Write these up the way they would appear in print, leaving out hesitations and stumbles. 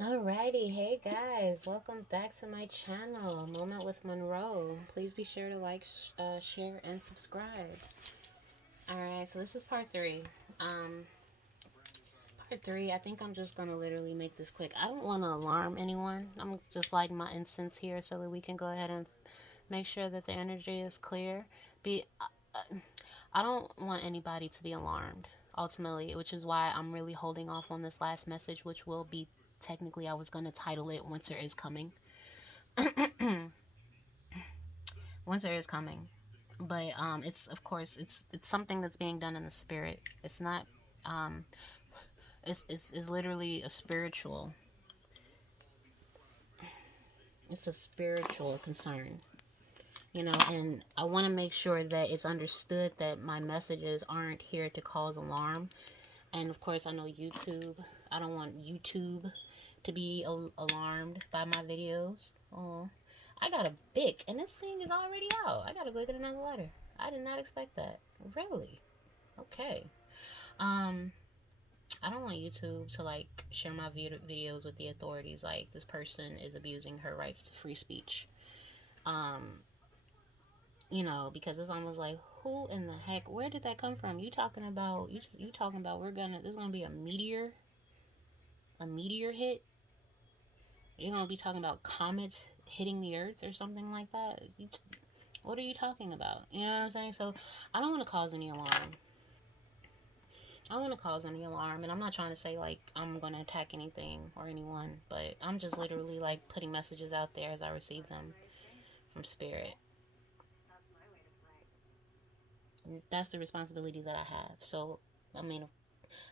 Alrighty, hey guys, welcome back to my channel, Moment with Monroe. Please be sure to like, share, and subscribe. Alright, so this is part three. Um, Part three, I think I'm just gonna literally make this quick. I don't want to alarm anyone. I'm just lighting my incense here so that we can go ahead and make sure that the energy is clear. Be, I don't want anybody to be alarmed, ultimately, which is why I'm really holding off on this last message, which will be technically, I was gonna title it "Winter is Coming." Winter is coming, but it's of course it's something that's being done in the spirit. It's not um, it's literally a spiritual. It's a spiritual concern, and I want to make sure that it's understood that my messages aren't here to cause alarm. And of course, I know YouTube. I don't want YouTube to be alarmed by my videos. Oh, I got a Bic, and this thing is already out. I gotta go get another letter. I did not expect that. Really? Okay. Um, I don't want YouTube to like share my videos with the authorities. Like this person is abusing her rights to free speech. Um, because it's almost like, who in the heck? Where did that come from? You talking about there's gonna be a meteor hit. You're gonna be talking about comets hitting the Earth or something like that. What are you talking about? You know what I'm saying? So I don't want to cause any alarm. I don't want to cause any alarm, and I'm not trying to say like I'm gonna attack anything or anyone, but I'm just literally like putting messages out there as I receive them from spirit. That's the responsibility that I have. So, I mean,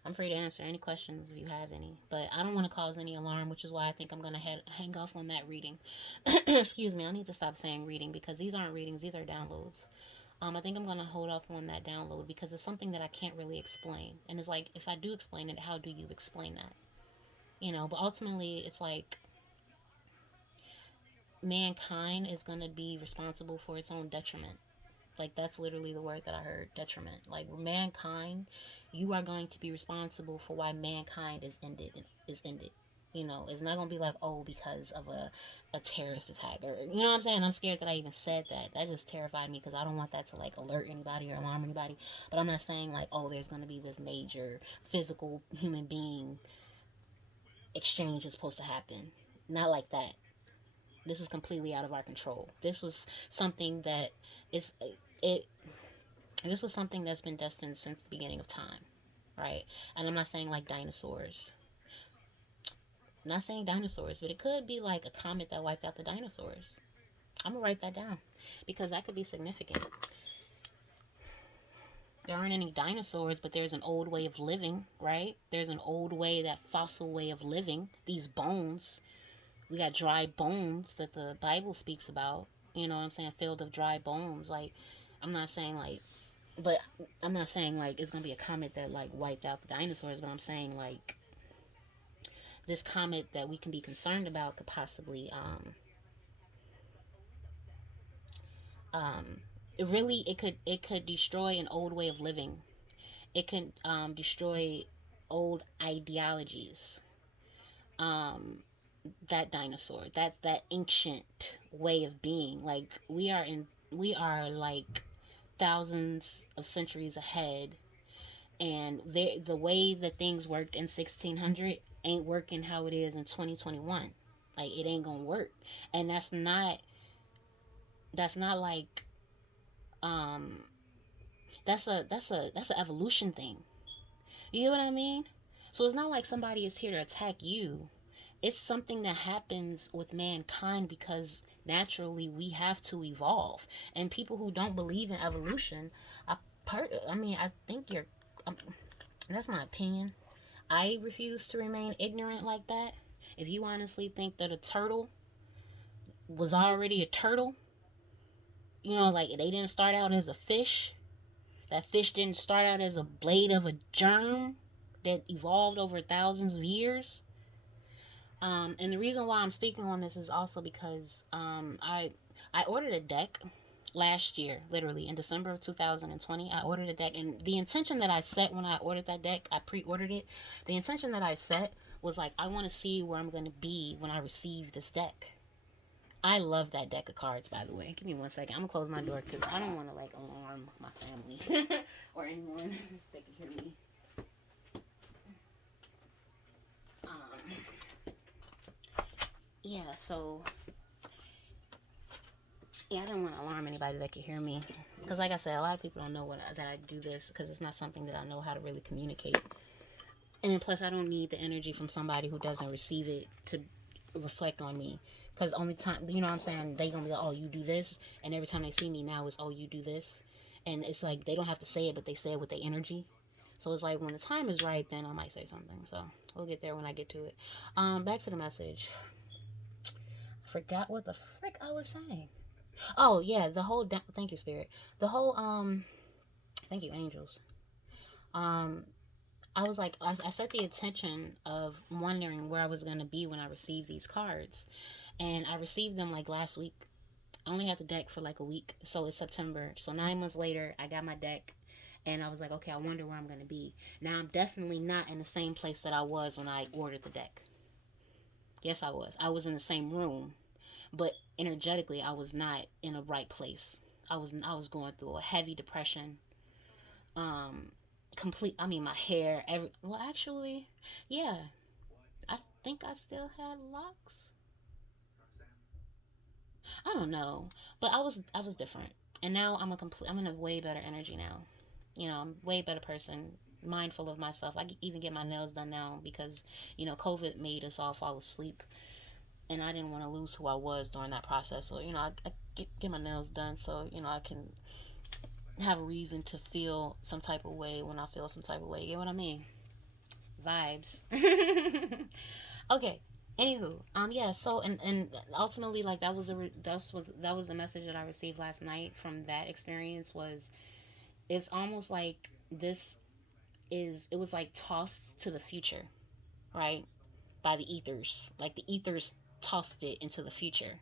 I'm free to answer any questions if you have any, but I don't want to cause any alarm, which is why I think I'm going to hang off on that reading. Excuse me, I need to stop saying reading because these aren't readings, these are downloads. I think I'm going to hold off on that download because it's something that I can't really explain. And it's like, if I do explain it, how do you explain that? But ultimately, it's like mankind is going to be responsible for its own detriment. Like that's literally the word that I heard, detriment. Like mankind, you are going to be responsible for why mankind is ended. It's not gonna be like, oh, because of a terrorist attack, or you know what I'm saying. I'm scared that I even said that. That just terrified me because I don't want that to like alert anybody or alarm anybody. But I'm not saying like, oh, there's gonna be this major physical human being exchange is supposed to happen. Not like that. This is completely out of our control. This was something that is it this was something that's been destined since the beginning of time, right? And I'm not saying like dinosaurs. I'm not saying dinosaurs, but it could be like a comet that wiped out the dinosaurs. I'm gonna write that down because that could be significant. There aren't any dinosaurs, but there's an old way of living, right? There's an old way, that fossil way of living. These bones, we got dry bones that the Bible speaks about. You know what I'm saying? Field of dry bones. Like, I'm not saying like but I'm not saying like it's gonna be a comet that like wiped out the dinosaurs, but I'm saying like this comet that we can be concerned about could possibly um it could destroy an old way of living. It can destroy old ideologies. Um that dinosaur, that ancient way of being. Like we are like thousands of centuries ahead, and the way that things worked in 1600 ain't working how it is in 2021. Like it ain't gonna work, and that's not like um that's an evolution thing. You get what I mean? So it's not like somebody is here to attack you. It's something that happens with mankind because naturally we have to evolve. And people who don't believe in evolution, I think um, that's my opinion. I refuse to remain ignorant like that. If you honestly think that a turtle was already a turtle, like they didn't start out as a fish, that fish didn't start out as a blade of a germ that evolved over thousands of years. And the reason why I'm speaking on this is also because I ordered a deck last year, literally in December of 2020. I ordered a deck, and the intention that I set when I ordered that deck, I pre-ordered it. The intention that I set was like, I want to see where I'm going to be when I receive this deck. I love that deck of cards, by the way. Give me 1 second. I'm going to close my door because I don't want to, like, alarm my family or anyone that can hear me. Yeah, so, yeah, I don't want to alarm anybody that can hear me. Because, like I said, a lot of people don't know that I do this because it's not something that I know how to really communicate. And then plus, I don't need the energy from somebody who doesn't receive it to reflect on me. Because only time, you know what I'm saying, they gonna be like, oh, you do this. And every time they see me now, it's, oh, you do this. And it's like, they don't have to say it, but they say it with their energy. So it's like, when the time is right, then I might say something. So we'll get there when I get to it. Back to the message. I forgot what the frick I was saying. Oh, yeah, the whole, thank you, Spirit. The whole, thank you, angels. I was like, I set the intention of wondering where I was going to be when I received these cards. And I received them like last week. I only had the deck for like a week. So it's September. So 9 months later, I got my deck. And I was like, okay, I wonder where I'm going to be. Now, I'm definitely not in the same place that I was when I ordered the deck. Yes, I was. I was in the same room. But energetically, I was not in a right place. I was going through a heavy depression. My hair, actually, yeah, I think I still had locks. I don't know, but I was different, and now I'm in a way better energy now. I'm a way better person, mindful of myself. I even get my nails done now because COVID made us all fall asleep, and I didn't want to lose who I was during that process. So I get my nails done so I can have a reason to feel some type of way when I feel some type of way. You get what I mean? Vibes. Okay. Anywho, yeah. So and ultimately, like that was the message that I received last night from that experience. It's almost like it was like tossed to the future, right? By the ethers, like the ethers tossed it into the future,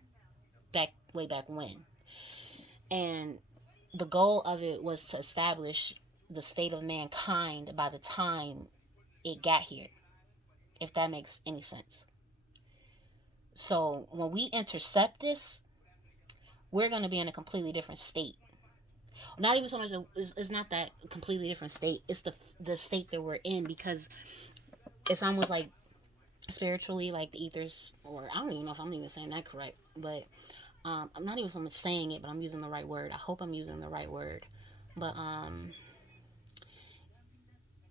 way back when, and the goal of it was to establish the state of mankind by the time it got here, if that makes any sense. So when we intercept this, we're going to be in a completely different state. Not even so much, it's not that completely different state. It's the state that we're in, because it's almost like spiritually, like the ethers, or I don't even know if I'm even saying that correct, but I'm not even so much saying it, but I'm using the right word. I hope I'm using the right word. But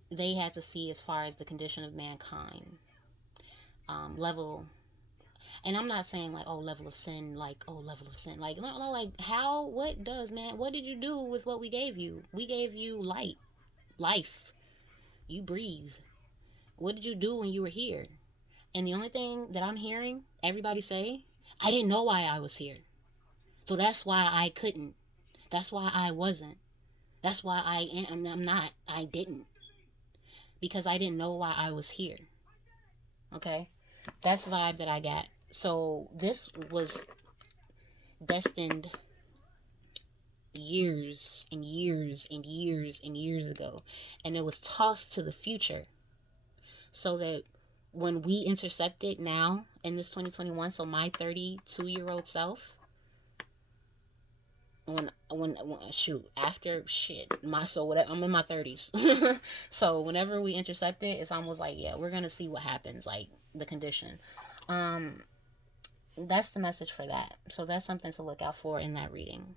they had to see as far as the condition of mankind, level. And I'm not saying like, oh, level of sin, like, oh, level of sin. Like, no, like, what did you do with what we gave you? We gave you life. You breathe. What did you do when you were here? And the only thing that I'm hearing everybody say, I didn't know why I was here. So that's why I couldn't. That's why I wasn't. That's why I'm not. I didn't. Because I didn't know why I was here. Okay? That's the vibe that I got. So this was destined years and years and years and years ago. And it was tossed to the future. So that when we intercept it now in this 2021, so my 32-year-old self, when shoot, after shit, whatever, I'm in my 30s. So whenever we intercept it, it's almost like, yeah, we're gonna see what happens, like the condition. That's the message for that. So that's something to look out for in that reading.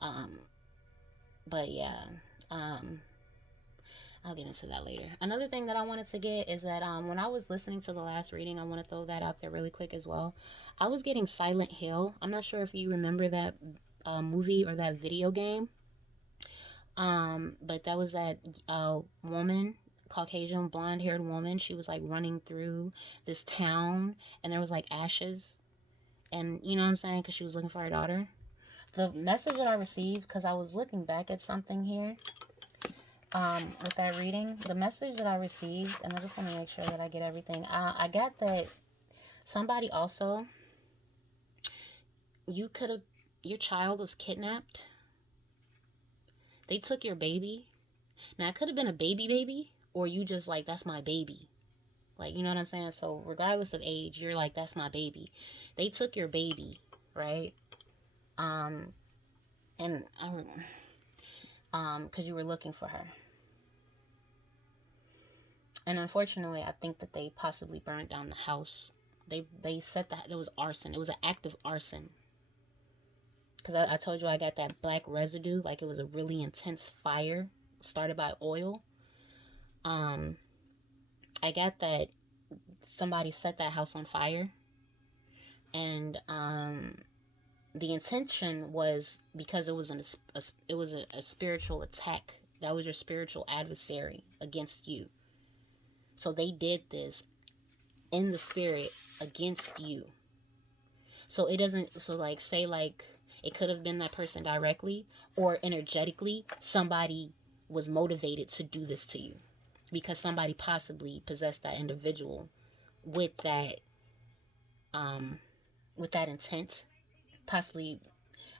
But yeah, I'll get into that later. Another thing that I wanted to get is that when I was listening to the last reading, I want to throw that out there really quick as well. I was getting Silent Hill. I'm not sure if you remember that movie or that video game. But that was that woman, Caucasian blonde-haired woman. She was like running through this town, and there was like ashes, and you know what I'm saying, because she was looking for her daughter. The message that I received, because I was looking back at something here with that reading, the message that I received, and I just want to make sure that I get everything. I got that somebody also, your child was kidnapped. They took your baby. Now, it could have been a baby, or you just like, that's my baby. Like, you know what I'm saying? So regardless of age, you're like, that's my baby. They took your baby, right? Um, and because you were looking for her. And unfortunately, I think that they possibly burned down the house. They said that there was arson. It was an act of arson. Because I told you I got that black residue, like it was a really intense fire started by oil. Um, I got that somebody set that house on fire, and the intention was because it was a spiritual attack. That was your spiritual adversary against you. So they did this in the spirit against you. So it doesn't, so like, say like it could have been that person directly, or energetically somebody was motivated to do this to you because somebody possibly possessed that individual with that um with that intent. Possibly,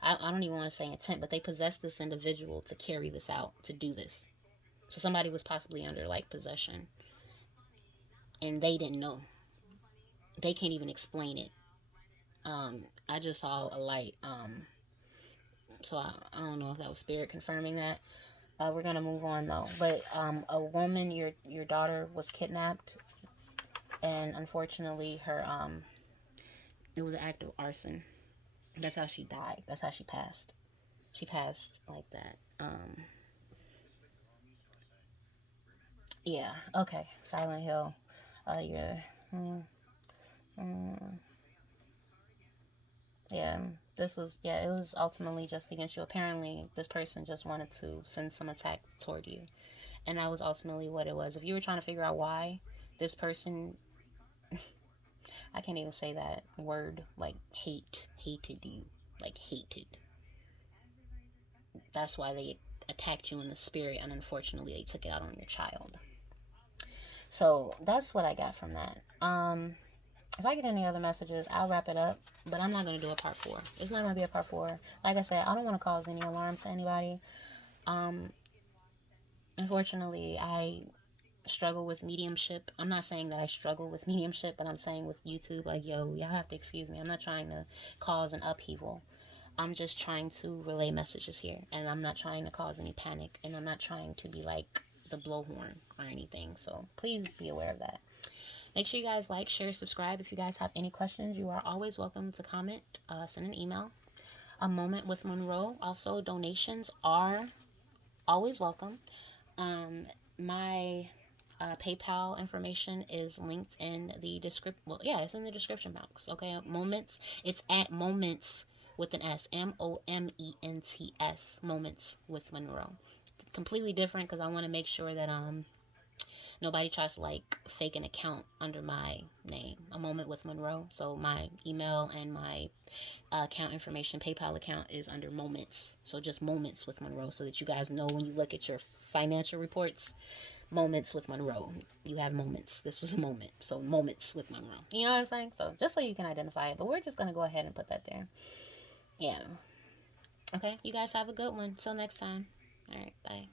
I don't even want to say intent, but they possessed this individual to carry this out, to do this. So somebody was possibly under like possession and they didn't know. They can't even explain it. I just saw a light. So I don't know if that was spirit confirming that. We're gonna move on though. But a woman, your daughter was kidnapped, and unfortunately, her it was an act of arson. That's how she died. That's how she passed. She passed like that. Yeah. Okay. Silent Hill. Yeah. Mm, mm, yeah. This was, yeah. It was ultimately just against you. Apparently, this person just wanted to send some attack toward you, and that was ultimately what it was. If you were trying to figure out why this person, I can't even say that word, like hated you, like hated. That's why they attacked you in the spirit, and unfortunately, they took it out on your child. So that's what I got from that. If I get any other messages, I'll wrap it up. But I'm not gonna do a part 4. It's not gonna be a part 4. Like I said, I don't want to cause any alarms to anybody. Um, Unfortunately, I struggle with mediumship. I'm not saying that I struggle with mediumship, but I'm saying with YouTube, like, yo, y'all have to excuse me. I'm not trying to cause an upheaval. I'm just trying to relay messages here, and I'm not trying to cause any panic, and I'm not trying to be like the blowhorn or anything. So please be aware of that. Make sure you guys like, share, subscribe. If you guys have any questions, you are always welcome to comment, send an email. A Moment with Monroe. Also, donations are always welcome. My PayPal information is linked in the description. Well, yeah, it's in the description box. Okay, Moments. It's at Moments with an S. Moments. Moments with Monroe. Completely different because I want to make sure that nobody tries to like fake an account under my name. A Moment with Monroe. So my email and my account information, PayPal account, is under Moments. So just Moments with Monroe, so that you guys know when you look at your financial reports, Moments with Monroe. You have moments. This was a moment. So Moments with Monroe. You know what I'm saying? So just so you can identify it. But we're just gonna go ahead and put that there. Yeah. Okay. You guys have a good one. Till next time. All right. Bye.